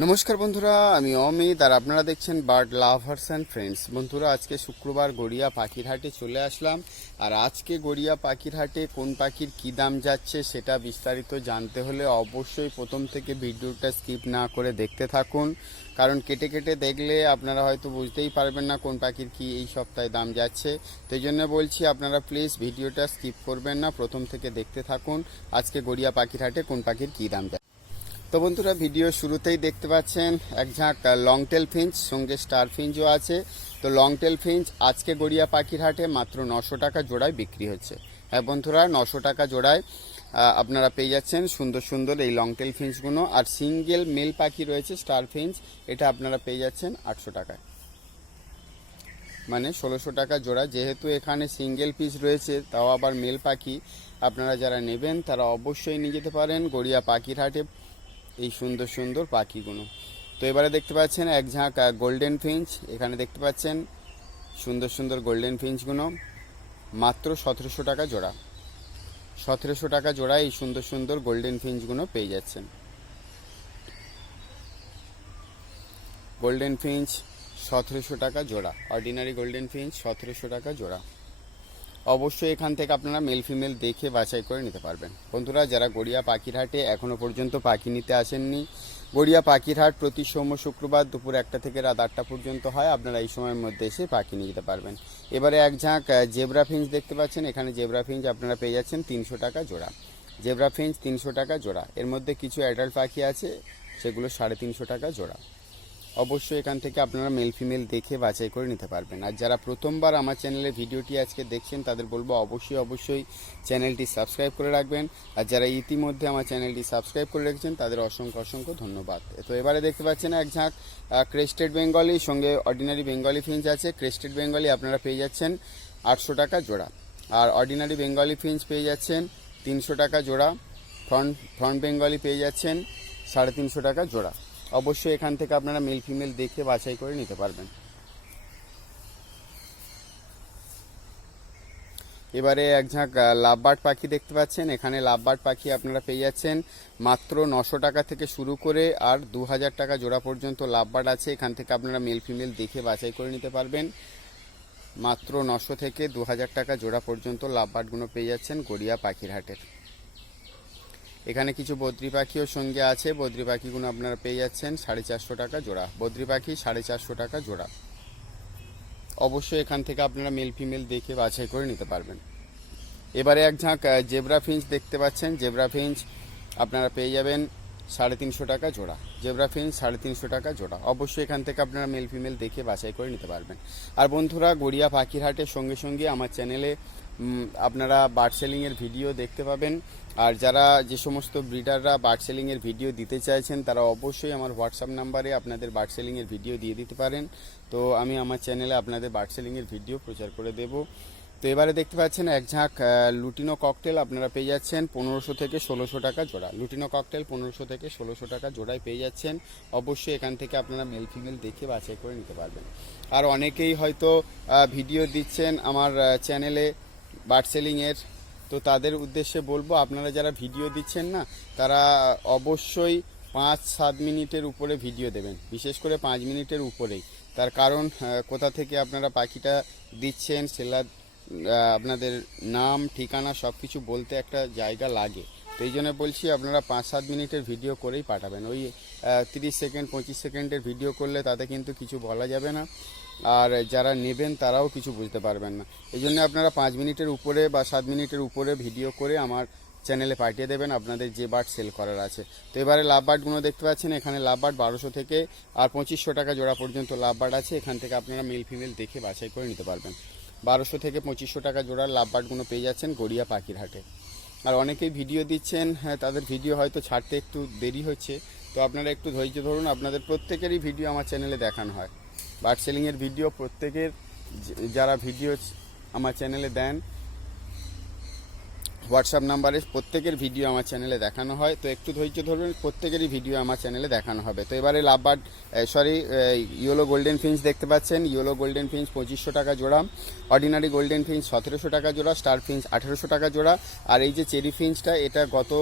নমস্কার বন্ধুরা, আমি অমিত আর আপনারা দেখছেন বার্ড লাভার্স অ্যান্ড ফ্রেন্ডস বন্ধুরা, আজকে শুক্রবার গড়িয়া পাখির হাটে চলে আসলাম। আর আজকে গড়িয়া পাখির হাটে কোন পাখির কী দাম যাচ্ছে সেটা বিস্তারিত জানতে হলে অবশ্যই প্রথম থেকে ভিডিওটা স্কিপ না করে দেখতে থাকুন। কারণ কেটে কেটে দেখলে আপনারা হয়তো বুঝতেই পারবেন না কোন পাখির কি এই সপ্তাহে দাম যাচ্ছে। তো জন্য বলছি, আপনারা প্লিজ ভিডিওটা স্কিপ করবেন না, প্রথম থেকে দেখতে থাকুন আজকে গড়িয়া পাখির হাটে কোন পাখির কী দাম যাচ্ছে। তো বন্ধুরা, ভিডিও শুরুতেই দেখতে পাচ্ছেন এক ঝাঁক লং টেল ফিঞ্চ সঙ্গে স্টার ফিঞ্চও আছে। তো লং টেল ফিঞ্চ আজকে গড়িয়া পাখির হাটে মাত্র নশো টাকা জোড়ায় বিক্রি হচ্ছে। হ্যাঁ বন্ধুরা, নশো টাকা জোড়ায় আপনারা পেয়ে যাচ্ছেন সুন্দর সুন্দর এই লং টেল ফিঞ্চগুলো আর সিঙ্গেল মেল পাখি রয়েছে স্টার ফিঞ্চ এটা আপনারা পেয়ে যাচ্ছেন আটশো টাকায়। মানে ষোলোশো টাকা জোড়া। যেহেতু এখানে সিঙ্গেল পিস রয়েছে, তাও আবার মেল পাখি আপনারা যারা নেবেন, তারা অবশ্যই নিয়ে যেতে পারেন গড়িয়া পাখির হাটে। এই সুন্দর সুন্দর পাখিগুলো। তো এবারে দেখতে পাচ্ছেন এক ঝাঁক গোল্ডেন ফিঞ্চ এখানে দেখতে পাচ্ছেন সুন্দর সুন্দর গোল্ডেন ফিঞ্চগুলো মাত্র সতেরোশো টাকা জোড়া। সতেরোশো টাকা জোড়া এই সুন্দর সুন্দর গোল্ডেন ফিঞ্চগুলো পেয়ে যাচ্ছেন। গোল্ডেন ফিঞ্চ সতেরোশো টাকা জোড়া। অর্ডিনারি গোল্ডেন ফিঞ্চ সতেরোশো টাকা জোড়া। অবশ্যই এখান থেকে আপনারা মেল ফিমেল দেখে বাছাই করে নিতে পারবেন। বন্ধুরা, যারা গড়িয়া পাখিরহাটে এখনও পর্যন্ত পাখি নিতে আসেননি, গড়িয়া পাখিরহাট প্রতি সোম শুক্রবার দুপুর একটা থেকে রাত আটটা পর্যন্ত হয়। আপনারা এই সময়ের মধ্যে এসে পাখি নিয়ে যেতে পারবেন। এবারে এক ঝাঁক জেব্রা ফিঞ্চ দেখতে পাচ্ছেন। এখানে জেব্রা ফিঞ্চ আপনারা পেয়ে যাচ্ছেন তিনশো টাকা জোড়া। জেব্রা ফিঞ্চ তিনশো টাকা জোড়া। এর মধ্যে কিছু অ্যাডাল্ট পাখি আছে, সেগুলো সাড়ে তিনশো টাকা জোড়া। অবশ্যই এখান থেকে আপনারা মেল ফিমেল দেখে বাছাই করে নিতে পারবেন। আর যারা প্রথমবার আমার চ্যানেলে ভিডিওটি আজকে দেখছেন, তাদের বলব অবশ্যই অবশ্যই চ্যানেলটি সাবস্ক্রাইব করে রাখবেন। আর যারা ইতিমধ্যে আমার চ্যানেলটি সাবস্ক্রাইব করে রেখেছেন, তাদের অসংখ্য অসংখ্য ধন্যবাদ। তো এবারে দেখতে পাচ্ছেন এক ঝাঁক ক্রেস্টেড বেঙ্গলি সঙ্গে অর্ডিনারি বেঙ্গলি ফিঞ্চ আছে। ক্রেস্টেড বেঙ্গলি আপনারা পেয়ে যাচ্ছেন আটশো টাকা জোড়া। আর অর্ডিনারি বেঙ্গলি ফিঞ্চ পেয়ে যাচ্ছেন তিনশো টাকা জোড়া। ফ্রন্ট ফ্রন্ট বেঙ্গলি পেয়ে যাচ্ছেন সাড়ে তিনশো টাকা জোড়া। অবশ্যই এখান থেকে আপনারা মেল ফিমেল দেখে বাছাই করে নিতে পারবেন। এবারে এক ঝাঁক লাভবার্ড পাখি দেখতে পাচ্ছেন। এখানে লাভবার্ড পাখি আপনারা পেয়ে যাচ্ছেন। মাত্র নশো টাকা থেকে শুরু করে আর দু হাজার টাকা জোড়া পর্যন্ত লাভবার্ড আছে। এখান থেকে আপনারা মেল ফিমেল দেখে বাছাই করে নিতে পারবেন। মাত্র নশো থেকে দু হাজার টাকা জোড়া পর্যন্ত লাভবার্ডগুলো পেয়ে যাচ্ছেন গড়িয়া পাখির হাটের। এখানে কিছু বদ্রি পাখিও সঙ্গে আছে। বদ্রি পাখিগুলো আপনারা পেয়ে যাচ্ছেন সাড়ে চারশো টাকা জোড়া। বদ্রি পাখি সাড়ে চারশো টাকা জোড়া। অবশ্যই এখান থেকে আপনারা মেল ফিমেল দেখে বাছাই করে নিতে পারবেন। এবারে এক ঝাঁক জেব্রা ফিঞ্চ দেখতে পাচ্ছেন। জেব্রা ফিঞ্চ আপনারা পেয়ে যাবেন সাড়ে তিনশো টাকা জোড়া। জেব্রা ফিঞ্চ সাড়ে তিনশো টাকা জোড়া। অবশ্যই এখান থেকে আপনারা মেল ফিমেল দেখে বাছাই করে নিতে পারবেন। আর বন্ধুরা, গড়িয়া পাখির হাটের সঙ্গে সঙ্গে আমার চ্যানেলে আপনারা বার্ড সেলিংয়ের ভিডিও দেখতে পাবেন। আর যারা যে সমস্ত ব্রিডাররা বার্ড সেলিংয়ের ভিডিও দিতে চাইছেন, তারা অবশ্যই আমার হোয়াটসঅ্যাপ নাম্বারে আপনাদের বার্ড সেলিংয়ের ভিডিও দিয়ে দিতে পারেন। তো আমি আমার চ্যানেলে আপনাদের বার্ড সেলিংয়ের ভিডিও প্রচার করে দেব। তো এবারে দেখতে পাচ্ছেন এক ঝাঁক লুটিনো ককটেল আপনারা পেয়ে যাচ্ছেন পনেরোশো থেকে ষোলোশো টাকা জোড়া। লুটিনো ককটেল পনেরোশো থেকে ষোলোশো টাকা জোড়ায় পেয়ে যাচ্ছেন। অবশ্যই এখান থেকে আপনারা মেল ফিমেল দেখে বাছাই করে নিতে পারবেন। আর অনেকেই হয়তো ভিডিও দিচ্ছেন আমার চ্যানেলে বার্ড সেলিংয়ের তো তাদের উদ্দেশ্যে বলব আপনারা যারা ভিডিও দিচ্ছেন না তারা অবশ্যই পাঁচ সাত মিনিটের উপরে ভিডিও দেবেন। বিশেষ করে পাঁচ মিনিটের উপরেই। তার কারণ কোথা থেকে আপনারা পাখিটা দিচ্ছেন আহ, আপনাদের নাম ঠিকানা সব কিছু বলতে একটা জায়গা লাগে। তো এই জন্য বলছি আপনারা পাঁচ সাত মিনিটের ভিডিও করেই পাঠাবেন। ওই তিরিশ সেকেন্ড পঁচিশ সেকেন্ডের ভিডিও করলে তাতে কিন্তু কিছু বলা যাবে না। আর যারা নেবেন তারাও কিছু বুঝতে পারবেন না। এই জন্য আপনারা পাঁচ মিনিটের উপরে বা সাত মিনিটের উপরে ভিডিও করে আমার চ্যানেলে পাঠিয়ে দেবেন, আপনাদের যে বার্ড সেল করার আছে। তো এবারে লাভ বার্ডগুলো দেখতে পাচ্ছেন, এখানে লাভ বার্ড বারোশো থেকে আর পঁচিশশো টাকা জোড়া পর্যন্ত লাভ বার্ড আছে। এখান থেকে আপনারা মেল ফিমেল দেখে বাছাই করে নিতে পারবেন। বারোশো থেকে পঁচিশশো টাকা জোড়ার লাভ বার্ডগুলো পেয়ে যাচ্ছেন গড়িয়া পাখির হাটে আর অনেকেই ভিডিও দিচ্ছেন হ্যাঁ তাদের ভিডিও হয়তো ছাড়তে একটু দেরি হচ্ছে। তো আপনারা একটু ধৈর্য ধরুন, আপনাদের প্রত্যেকেরই ভিডিও আমার চ্যানেলে দেখানো হয়। বার্ড সেলিংয়ের ভিডিও প্রত্যেকের যারা ভিডিও আমার চ্যানেলে দেন হোয়াটসঅ্যাপ নাম্বারে প্রত্যেকের ভিডিও আমার চ্যানেলে দেখানো হয়। তো একটু ধৈর্য ধরবেন, প্রত্যেকেরই ভিডিও আমার চ্যানেলে দেখানো হবে। তো এবারে lovebird sorry yellow golden finch দেখতে পাচ্ছেন। ইয়েলো গোল্ডেন ফিঞ্চ পঁচিশশো টাকা জোড়া। অর্ডিনারি গোল্ডেন ফিঞ্চ সতেরোশো টাকা জোড়া স্টার ফিঞ্চ আঠেরোশো টাকা জোড়া। আর এই যে চেরি ফিঞ্চটা এটা গত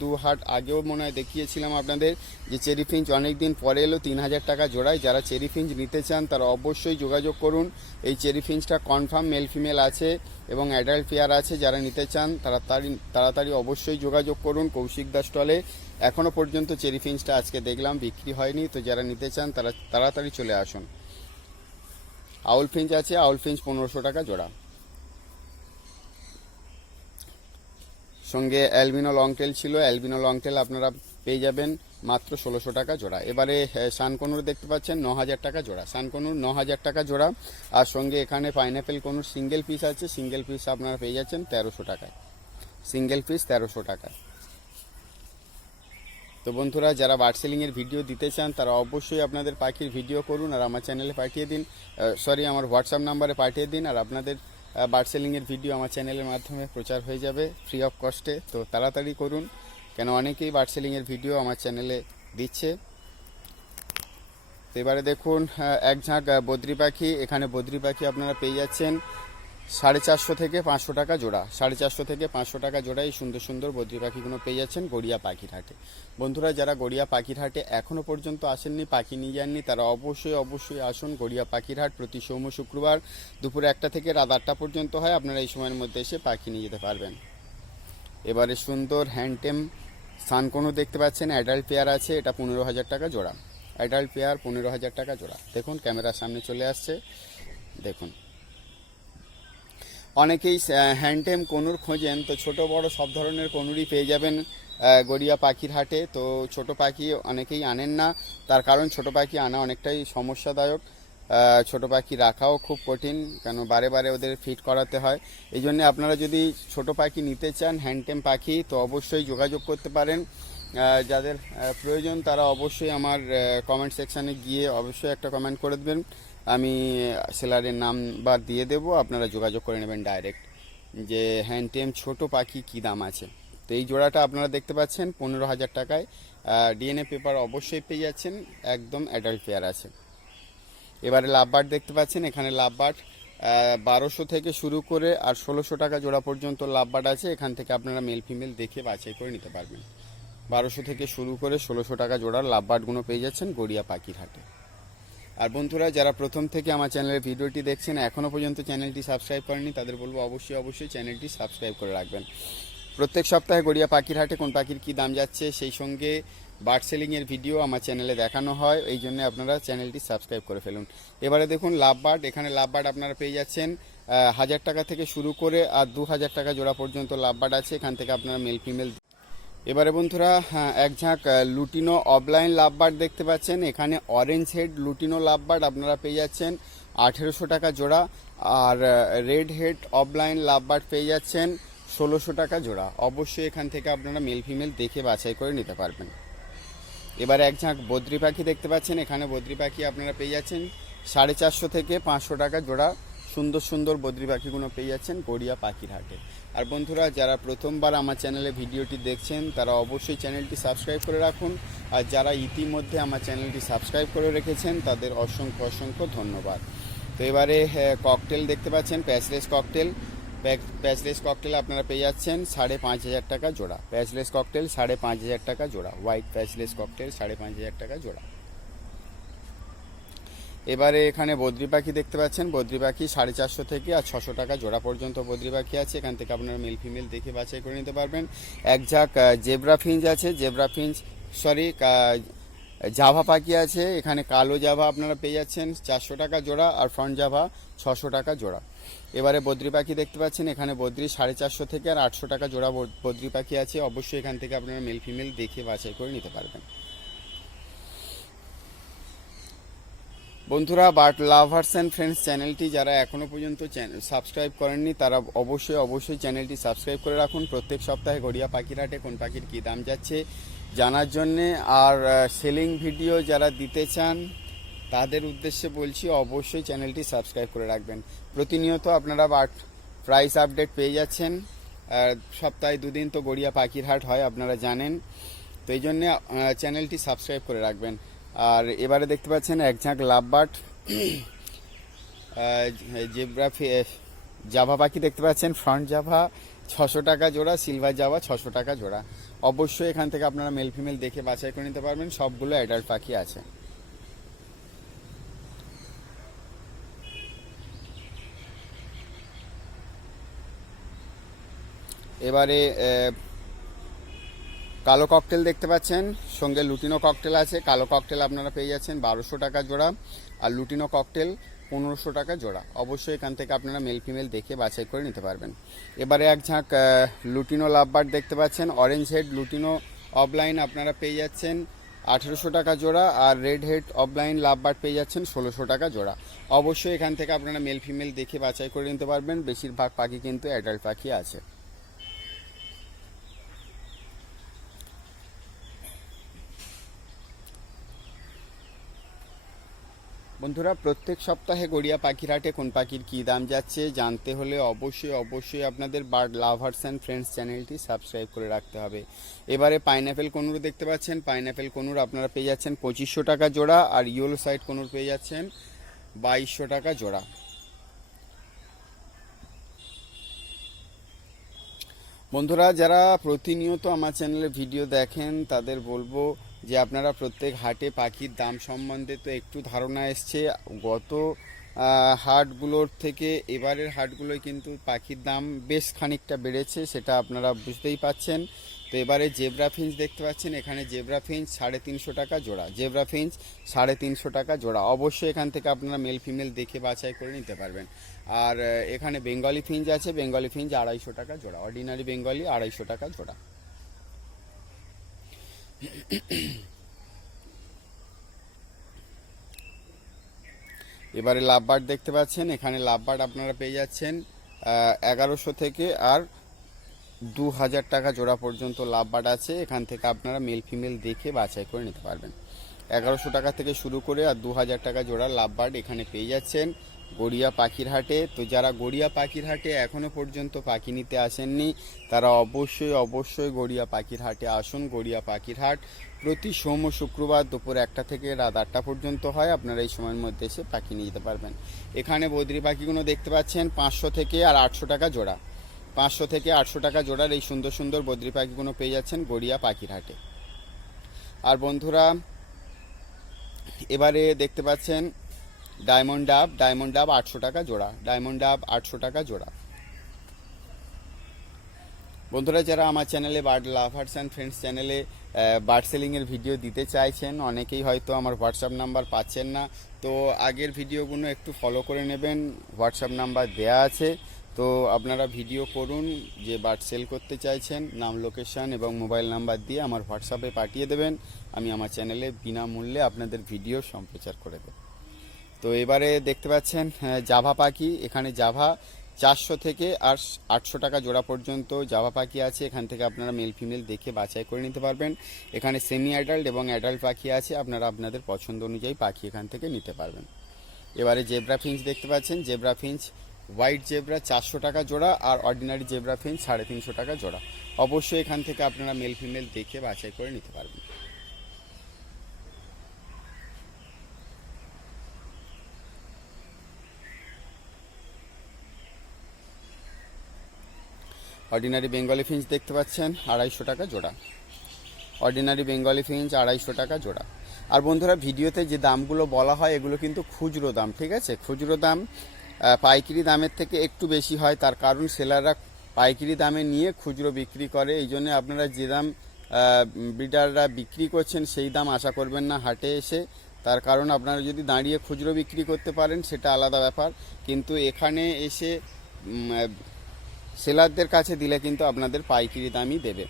দু হাট আগেও মনে হয় দেখিয়েছিলাম আপনাদের যে চেরি ফিঞ্চ অনেক দিন পরে এলো, তিন হাজার টাকা জোড়ায়। যারা চেরি ফিঞ্চ নিতে চান, তারা অবশ্যই যোগাযোগ করুন। এই চেরি ফিঞ্চটা কনফার্ম মেল ফিমেল আছে। এবং অ্যাডাল্ট পেয়ার আছে, যারা নিতে চান, তারা তাড়াতাড়ি তাড়াতাড়ি অবশ্যই যোগাযোগ করুন কৌশিক দাস স্টলে এখনও পর্যন্ত চেরি ফিঞ্চটা আজকে দেখলাম, বিক্রি হয়নি, তো যারা নিতে চান, তারা তাড়াতাড়ি চলে আসুন। আউল ফিঞ্চ আছে, আউল ফিঞ্চ পনেরোশো টাকা জোড়া। সঙ্গে অ্যালবিনো লংটেল ছিল অ্যালবিনো লংটেল আপনারা পেয়ে যাবেন। মাত্র ষোলোশো টাকা জোড়া। এবারে সানকনুর দেখতে পাচ্ছেন ন হাজার টাকা জোড়া। সানকনুর ন হাজার টাকা জোড়া। আর সঙ্গে এখানে পাইনাপেল কনুর সিঙ্গেল পিস আছে। সিঙ্গেল পিস আপনারা পেয়ে যাচ্ছেন তেরোশো টাকায়। সিঙ্গেল পিস তেরোশো টাকায়। তো বন্ধুরা, যারা বার্ড সেলিংয়ের ভিডিও দিতে চান, তারা অবশ্যই আপনাদের পাখির ভিডিও করুন আর আমার চ্যানেলে পাঠিয়ে দিন। সরি আমার হোয়াটসঅ্যাপ নাম্বারে পাঠিয়ে দিন আর আপনাদের বার্ড সেলিংয়ের ভিডিও আমার চ্যানেলের মাধ্যমে প্রচার হয়ে যাবে ফ্রি অফ কস্টে তো তাড়াতাড়ি করুন। কেন অনেকেই বার্ড সেলিংয়ের ভিডিও আমার চ্যানেলে দিচ্ছে। এবারে দেখুন এক ঝাঁক বদ্রি পাখি, এখানে বদ্রি পাখি আপনারা পেয়ে যাচ্ছেন সাড়ে চারশো থেকে পাঁচশো টাকা জোড়া, সাড়ে চারশো থেকে পাঁচশো টাকা জোড়া এই সুন্দর সুন্দর বদ্রি পাখিগুলো পেয়ে যাচ্ছেন গড়িয়া পাখির হাটে বন্ধুরা, যারা গড়িয়া পাখির হাটে এখনও পর্যন্ত আসেননি, পাখি নিয়ে যাননি, তারা অবশ্যই অবশ্যই আসুন গড়িয়া পাখির হাট প্রতি সোম শুক্রবার দুপুরে একটা থেকে রাত আটটা পর্যন্ত হয়, আপনারা এই সময়ের মধ্যে এসে পাখি নিয়ে যেতে পারবেন। এবারে সুন্দর হ্যান্ডটেম সানকোনও দেখতে পাচ্ছেন অ্যাডাল্ট পেয়ার আছে, এটা পনেরো হাজার টাকা জোড়া। অ্যাডাল্ট পেয়ার পনেরো হাজার টাকা জোড়া। দেখুন, ক্যামেরার সামনে চলে আসছে। দেখুন। অনেকেই হ্যান্ডটেম কনুর খোঁজেন, তো ছোট বড় সব ধরনের কনুরই পেয়ে যাবেন গড়িয়া পাখির হাটে। তো ছোট পাখি অনেকেই আনেন না। তার কারণ ছোট পাখি আনা অনেকটাই সমস্যাদায়ক। ছোট পাখি রাখাও খুব কঠিন, কেন বারে বারে ওদের ফিট করাতে হয়। এই জন্য আপনারা যদি ছোট পাখি নিতে চান হ্যান্ডটেম পাখি, তো অবশ্যই যোগাযোগ করতে পারেন। যাদের প্রয়োজন তারা অবশ্যই আমার কমেন্ট সেকশানে গিয়ে অবশ্যই একটা কমেন্ট করে দেবেন। আমি সেলারের নাম বা দিয়ে দেব, আপনারা যোগাযোগ করে নেবেন ডাইরেক্ট যে হ্যান্ডটেম ছোট পাখি কী দাম আছে? তো এই জোড়াটা আপনারা দেখতে পাচ্ছেন, পনেরো হাজার টাকায়। ডিএনএ পেপার অবশ্যই পেয়ে যাচ্ছেন, একদম অ্যাডাল্ট পেয়ার আছে। এবারে লাভবার্ড দেখতে পাচ্ছেন, এখানে লাভবার্ড বারোশো থেকে শুরু করে আর ষোলোশো টাকা জোড়া পর্যন্ত লাভবার্ড আছে। এখান থেকে আপনারা মেল ফিমেল দেখে বাছাই করে নিতে পারবেন। বারোশো থেকে শুরু করে ষোলোশো টাকা জোড়ার লাভবার্ডগুলো পেয়ে যাচ্ছেন গড়িয়া পাখির হাটে। আর বন্ধুরা, যারা প্রথম থেকে আমার চ্যানেলের ভিডিওটি দেখছেন এখনও পর্যন্ত চ্যানেলটি সাবস্ক্রাইব করেনি তাদের বলব অবশ্যই অবশ্যই চ্যানেলটি সাবস্ক্রাইব করে রাখবেন। প্রত্যেক সপ্তাহে গড়িয়া পাখির হাটে কোন পাখির কী দাম যাচ্ছে, সেই সঙ্গে বার্ড সেলিংয়ের ভিডিও আমার চ্যানেলে দেখানো হয় এই জন্য আপনারা চ্যানেলটি সাবস্ক্রাইব করে ফেলুন। এবারে দেখুন লাভ বার্ড এখানে লাভ বার্ড আপনারা পেয়ে যাচ্ছেন হাজার টাকা থেকে শুরু করে আর দু হাজার টাকা জোড়া পর্যন্ত লাভ বার্ড আছে এখান থেকে আপনারা মেল ফিমেল এবারে বন্ধুরা হ্যাঁ, এক ঝাঁক লুটিনো অফলাইন লাভবার্ড দেখতে পাচ্ছেন এখানে অরেঞ্জ হেড লুটিনো লাভবার্ড আপনারা পেয়ে যাচ্ছেন আঠেরোশো টাকা জোড়া আর রেড হেড অফলাইন লাভবার্ড পেয়ে যাচ্ছেন ষোলোশো টাকা জোড়া। অবশ্যই এখান থেকে আপনারা মেল ফিমেল দেখে বাছাই করে নিতে পারবেন। এবার এক ঝাঁক বদ্রি পাখি দেখতে পাচ্ছেন। এখানে বদ্রি পাখি আপনারা পেয়ে যাচ্ছেন। সাড়ে চারশো থেকে পাঁচশো টাকা জোড়া সুন্দর সুন্দর বদ্রি পাখিগুলো পেয়ে যাচ্ছেন গড়িয়া পাখির হাটে। আর বন্ধুরা, যারা প্রথমবার আমার চ্যানেলে ভিডিওটি দেখছেন, তারা অবশ্যই চ্যানেলটি সাবস্ক্রাইব করে রাখুন। আর যারা ইতিমধ্যে আমার চ্যানেলটি সাবস্ক্রাইব করে রেখেছেন, তাদের অসংখ্য অসংখ্য ধন্যবাদ। তো এবারে ককটেল দেখতে পাচ্ছেন প্যাচলেস ককটেল প্যাচলেস ককটেল আপনারা পেয়ে যাচ্ছেন সাড়ে পাঁচ হাজার টাকা জোড়া। প্যাচলেস ককটেল সাড়ে পাঁচ হাজার টাকা জোড়া। হোয়াইট প্যাচলেস ককটেল সাড়ে পাঁচ হাজার টাকা জোড়া। এবারে এখানে বদ্রি পাখি দেখতে পাচ্ছেন। বদ্রি পাখি সাড়ে চারশো থেকে আর ছশো টাকা জোড়া পর্যন্ত বদ্রি পাখি আছে। এখান থেকে আপনারা মেল ফিমেল দেখে বাছাই করে নিতে পারবেন। এক ঝাঁক জেব্রা ফিঞ্চ আছে। জেব্রা ফিঞ্চ সরি জাভা পাখি আছে। এখানে কালো জাভা আপনারা পেয়ে যাচ্ছেন চারশো টাকা জোড়া আর ফ্রন্ট জাভা ছশো টাকা জোড়া। এবারে বদ্রি পাখি দেখতে পাচ্ছেন, এখানে বদ্রি সাড়ে চারশো থেকে আর আটশো টাকা জোড়া বদ- বদ্রি পাখি আছে। অবশ্যই এখান থেকে আপনারা মেল ফিমেল দেখে বাছাই করে নিতে পারবেন। বন্ধুরা, বাট লাভার্স অ্যান্ড ফ্রেন্ডস চ্যানেলটি যারা এখনও পর্যন্ত সাবস্ক্রাইব করেননি, তারা অবশ্যই অবশ্যই চ্যানেলটি সাবস্ক্রাইব করে রাখুন। প্রত্যেক সপ্তাহে গড়িয়া পাখির হাটে কোন পাখির কী দাম যাচ্ছে জানার জন্যে। আর সেলিং ভিডিও যারা দিতে চান তাদের উদ্দেশ্যে বলছি, অবশ্যই চ্যানেলটি সাবস্ক্রাইব করে রাখবেন। প্রতিনিয়ত আপনারা প্রাইস আপডেট পেয়ে যাচ্ছেন। আর সপ্তাহে দুদিন তো গড়িয়া পাখির হাট হয়, আপনারা জানেন। তো এই জন্যে চ্যানেলটি সাবস্ক্রাইব করে রাখবেন। আর এবারে দেখতে পাচ্ছেন এক ঝাঁক লাভবাট জেব্রা জাভা পাখি দেখতে পাচ্ছেন, ফ্রন্ট জাভা, ছশো টাকা জোড়া, সিলভার জাভা, ছশো টাকা জোড়া। অবশ্যই এখান থেকে আপনারা মেল ফিমেল দেখে বাছাই করে নিতে পারবেন, সবগুলো অ্যাডাল্ট পাখি আছে। এবারে কালো ককটেল দেখতে পাচ্ছেন, সঙ্গে লুটিনো ককটেল আছে। কালো ককটেল আপনারা পেয়ে যাচ্ছেন বারোশো টাকা জোড়া আর লুটিনো ককটেল পনেরোশো টাকা জোড়া। অবশ্যই এখান থেকে আপনারা মেল ফিমেল দেখে বাছাই করে নিতে পারবেন। এবারে এক ঝাঁক লুটিনো লাভবার দেখতে পাচ্ছেন। অরেঞ্জ হেড লুটিনো অফলাইন আপনারা পেয়ে যাচ্ছেন আঠেরোশো টাকা জোড়া আর রেড হেড অফলাইন লাভবার পেয়ে যাচ্ছেন ষোলোশো টাকা জোড়া। অবশ্যই এখান থেকে আপনারা মেল ফিমেল দেখে বাছাই করে নিতে পারবেন। বেশিরভাগ পাখি কিন্তু অ্যাডাল্ট পাখি আছে। বন্ধুরা, প্রত্যেক সপ্তাহে গড়িয়া পাখির হাটে কোন পাখির কী দাম যাচ্ছে জানতে হলে অবশ্যই অবশ্যই আপনাদের বার্ড লাভার্স অ্যান্ড ফ্রেন্ডস চ্যানেলটি সাবস্ক্রাইব করে রাখতে হবে। এবারে পাইনঅ্যাপেল কনুর দেখতে পাচ্ছেন। পাইনঅ্যাপেল কনুর আপনারা পেয়ে যাচ্ছেন পঁচিশশো টাকা জোড়া আর ইয়েলো সাইড কনুর পেয়ে যাচ্ছেন বাইশশো টাকা জোড়া। বন্ধুরা, যারা প্রতিনিয়ত আমার চ্যানেলে ভিডিও দেখেন তাদের বলব যে আপনারা প্রত্যেক হাটে পাখির দাম সম্বন্ধে তো একটু ধারণা এসছে। গত হাটগুলোর থেকে এবারের হাটগুলোয় কিন্তু পাখির দাম বেশ খানিকটা বেড়েছে, সেটা আপনারা বুঝতেই পাচ্ছেন। তো এবারে জেব্রা ফিঞ্চ দেখতে পাচ্ছেন, এখানে জেব্রা ফিঞ্চ সাড়ে তিনশো টাকা জোড়া। জেব্রা ফিঞ্চ সাড়ে তিনশো টাকা জোড়া। অবশ্যই এখান থেকে আপনারা মেল ফিমেল দেখে বাছাই করে নিতে পারবেন। আর, এখানে বেঙ্গলি ফিঞ্চ আছে, বেঙ্গলি ফিঞ্চ আড়াইশো টাকা জোড়া। অর্ডিনারি বেঙ্গলি আড়াইশো টাকা জোড়া। এবারে লাভবার্ড দেখতে পাচ্ছেন, এখানে লাভবার্ড আপনারা পেয়ে যাচ্ছেন এগারোশো থেকে আর দু হাজার টাকা জোড়া পর্যন্ত লাভবার্ড আছে, এখান থেকে আপনারা মেল ফিমেল দেখে বাছাই করে নিতে পারবেন। এগারোশো টাকা থেকে শুরু করে আর দু হাজার টাকা জোড়া লাভবার্ড এখানে পেয়ে যাচ্ছেন গড়িয়া পাখির হাটে তো যারা গড়িয়া পাখির হাটে এখনও পর্যন্ত পাখি নিতে আসেননি, তারা অবশ্যই অবশ্যই গড়িয়া পাখির হাটে আসুন। গড়িয়া পাখির হাট প্রতি সোম ও শুক্রবার দুপুর একটা থেকে রাত আটটা পর্যন্ত হয়। আপনারা এই সময়ের মধ্যে এসে পাখি নিয়ে যেতে পারবেন। এখানে বদ্রি পাখিগুলো দেখতে পাচ্ছেন, পাঁচশো থেকে আর আটশো টাকা জোড়া। পাঁচশো থেকে আটশো টাকা জোড়ার এই সুন্দর সুন্দর বদ্রি পাখিগুলো পেয়ে যাচ্ছেন গড়িয়া পাখির হাটে আর বন্ধুরা, এবারে দেখতে পাচ্ছেন ডায়মন্ড ডাব ডায়মন্ড ডাব আটশো টাকা জোড়া ডায়মন্ড ডাব আটশো টাকা জোড়া। বন্ধুরা, যারা আমার চ্যানেলে বার্ড লাভার্স অ্যান্ড ফ্রেন্ডস চ্যানেলে বার্ড সেলিংয়ের ভিডিও দিতে চাইছেন, অনেকেই হয়তো আমার হোয়াটসঅ্যাপ নাম্বার পাচ্ছেন না। তো আগের ভিডিওগুলো একটু ফলো করে নেবেন হোয়াটসঅ্যাপ নাম্বার দেয়া আছে। তো আপনারা ভিডিও করুন, যে বার্ড সেল করতে চাইছেন, নাম লোকেশন এবং মোবাইল নাম্বার দিয়ে আমার হোয়াটসঅ্যাপে পাঠিয়ে দেবেন। আমি আমার চ্যানেলে বিনামূল্যে আপনাদের ভিডিও সম্প্রচার করে দেব। তো এবারে দেখতে পাচ্ছেন হ্যাঁ, জাভা পাখি এখানে জাভা চারশো থেকে আর আটশো টাকা জোড়া পর্যন্ত জাভা পাখি আছে। এখান থেকে আপনারা মেল ফিমেল দেখে বাছাই করে নিতে পারবেন। এখানে সেমি অ্যাডাল্ট এবং অ্যাডাল্ট পাখি আছে আপনারা আপনাদের পছন্দ অনুযায়ী পাখি এখান থেকে নিতে পারবেন। এবারে জেব্রা ফিঞ্চ দেখতে পাচ্ছেন জেব্রা ফিঞ্চ হোয়াইট জেব্রা চারশো টাকা জোড়া আর অর্ডিনারি জেব্রা ফিঞ্চ সাড়ে তিনশো টাকা জোড়া। অবশ্যই এখান থেকে আপনারা মেল ফিমেল দেখে বাছাই করে নিতে পারবেন। অর্ডিনারি বেঙ্গলি ফিঞ্চ দেখতে পাচ্ছেন, আড়াইশো টাকা জোড়া। অর্ডিনারি বেঙ্গলি ফিঞ্চ আড়াইশো টাকা জোড়া। আর বন্ধুরা, ভিডিওতে যে দামগুলো বলা হয়, এগুলো কিন্তু খুচরো দাম, ঠিক আছে? খুচরো দাম পাইকারি দামের থেকে একটু বেশি হয়, তার কারণ সেলাররা পাইকারি দামে নিয়ে খুচরো বিক্রি করে। এই জন্য আপনারা যে দাম ব্রিডাররা বিক্রি করছেন, সেই দাম আশা করবেন না, হাটে এসে। তার কারণ আপনারা যদি দাঁড়িয়ে খুচরো বিক্রি করতে পারেন, সেটা আলাদা ব্যাপার। কিন্তু এখানে এসে সেলারদের কাছে দিলে কিন্তু আপনাদের পাইকারি দামই দেবে।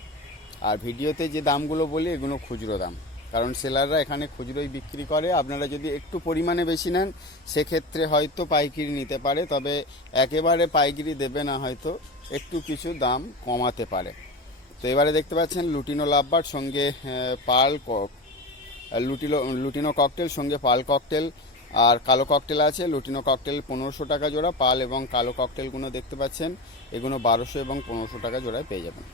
আর ভিডিওতে যে দামগুলো বলি, এগুলো খুচরো দাম। কারণ সেলাররা এখানে খুচরোই বিক্রি করে। আপনারা যদি একটু পরিমাণে বেশি নেন, সেক্ষেত্রে হয়তো পাইকারি নিতে পারে। তবে একেবারে পাইকারি দেবে না, হয়তো একটু কিছু দাম কমাতে পারে। তো এবারে দেখতে পাচ্ছেন লুটিনো লাভবার সঙ্গে পাল ক- লুটিনো লুটিনো ককটেল সঙ্গে পাল ককটেল আর কালো ককটেল আছে, লুটিনো ককটেল পনেরোশো টাকা জোড়া, পাল এবং কালো ককটেলগুলো দেখতে পাচ্ছেন, এগুলো বারোশো এবং পনেরোশো টাকা জোড়ায় পেয়ে যাবেন।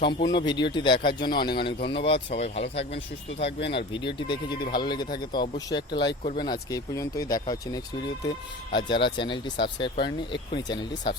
সম্পূর্ণ ভিডিওটি দেখার জন্য অনেক অনেক ধন্যবাদ, সবাই ভালো থাকবেন, সুস্থ থাকবেন, আর ভিডিওটি দেখে যদি ভালো লেগে থাকে তো অবশ্যই একটা লাইক করবেন, আজকে এই পর্যন্তই, দেখা হচ্ছে নেক্সট ভিডিওতে আর যারা চ্যানেলটি সাবস্ক্রাইব করেননি, এক্ষুনি চ্যানেলটি সাবস্ক্রাইব